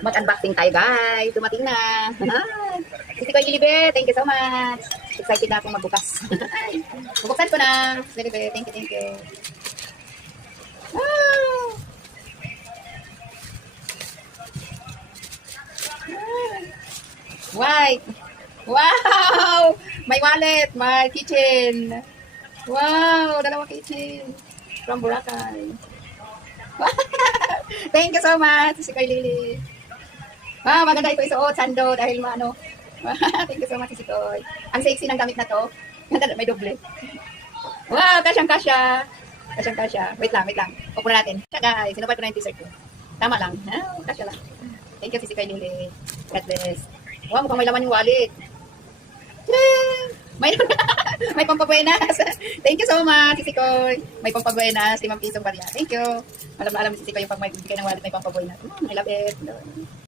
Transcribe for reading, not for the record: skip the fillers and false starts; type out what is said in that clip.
Mag-unboxing tayo guys. Dumating na. Sisi ko Lilibe, thank you so much. Excited na akong magbukas. Bubuksan ko na. Lilibe, thank you. White. Wow! May wallet, may kitchen. Wow, dalawa kitchen. From Boracay. Thank you so much, si Koy Lily. Maganda ito isuot, sando, dahil maano. Thank you so much, si Koy. Ang sexy ng gamit na to. May doble. Wow, kasyang-kasya. Kasyang-kasya. Wait lang. Upo na natin. Siya guys, sinupad ko na yung t-shirt ko. Tama lang. Kasya lang. Thank you, si Koy Lily. God bless. Wow, mukhang may laman yung wallet. May pampabuenas. Thank you so much, Sisi Koy. May pampabuenas, 5 pisong barya. Thank you. Alam na alam si Sisi Koy yung pag may bigay ng wallet, may pampabuenas. I love it.